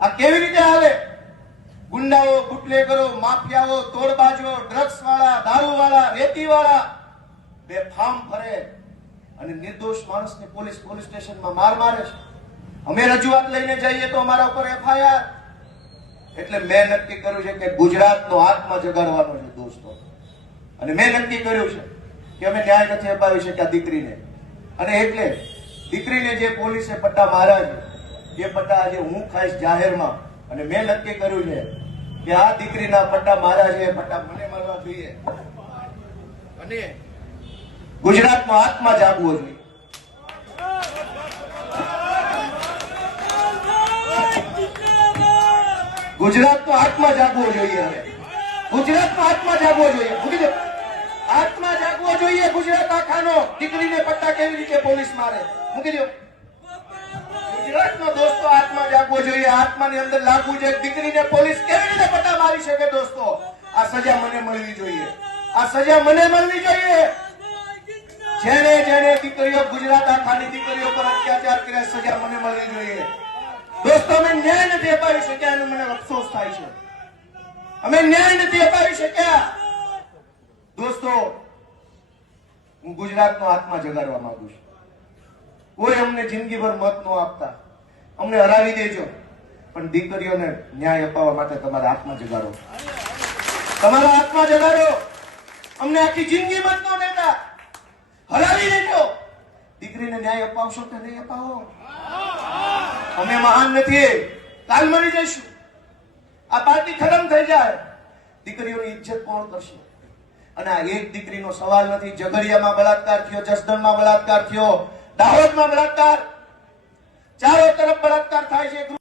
આ કેવી રીતે હાલે? ગુંડાઓ, બુટલેગરો, માફિયાઓ, તોડબાજો, ડ્રગ્સ વાળા, દારૂ વાળા, રેતી વાળા બેફામ ફરે અને નિર્દોષ માણસને પોલીસ સ્ટેશનમાં મારે છે. અમે રજૂઆત લઈને જઈએ તો અમારા ઉપર એફઆઈઆર. એટલે મેં નક્કી કર્યું છે કે ગુજરાતનો આત્મા જગાડવાનો છે દોસ્તો. અને મેં નક્કી કર્યું છે કે અમે ન્યાય નથી અપાવી શક્યા દીકરીને, અને એટલે દીકરીને જે પોલીસે પટ્ટા માર્યા છે એ પટ્ટા આજે હું ખાઈશ જાહેરમાં. અને મેં નક્કી કર્યું છે કે આ દીકરીના પટ્ટા માર્યા છે એ પટ્ટા મને મળવા જોઈએ અને ગુજરાતનો આત્મા જાગવો જોઈએ. ગુજરાતનો આત્મા જાગવો જોઈએ. હવે ગુજરાતનો આત્મા જાગવો જોઈએ. મૂકી દો. આત્મા જાગવો જોઈએ ગુજરાત આખાનો. દીકરીને પટ્ટા કેવી રીતે પોલીસ મારે? મૂકી દો. ગુજરાતનો દોસ્તો આત્મા જાગવો જોઈએ. આત્માની અંદર લાગવું જોઈએ. દીકરીને પોલીસ કેવી રીતે પટ્ટા મારી શકે? દોસ્તો, આ સજા મને મળવી જોઈએ. આ સજા મને મળવી જોઈએ. જેને દીકરીઓ, ગુજરાત આખાની દીકરીઓ પર અત્યાચાર કર્યા, સજા મને મળવી જોઈએ. દોસ્તો, અમે ન્યાય નથી અપાવી શક્યા એનો મને અફસોસ થાય છે. અમે ન્યાય નથી અપાવી શક્યા. દોસ્તો, હું ગુજરાતનો આત્મા જગાડવા માંગુ છું. કોઈ અમને જિંદગીભર મત ન આપતા, અમને હરાવી દેજો, પણ દીકરીઓને ન્યાય અપાવવા માટે તમારા આત્મા જગાડો. તમારા આત્મા જગાડો. અમને આખી જિંદગી મત ન દેતા, હરાવી દેજો. દીકરીને ન્યાય અપાવશો કે નહીં અપાવો? અમે મહાન નથી. કાલ મરી જઈશું. આ પાર્ટી ખતમ થઈ જાય. દીકરીઓની ઇજ્જત કોણ કરશે? અને આ એક દીકરીનો સવાલ નથી. ઝઘડિયામાં બળાત્કાર થયો, જસદણમાં બળાત્કાર થયો, દાહોદમાં બળાત્કાર, ચારો તરફ બળાત્કાર થાય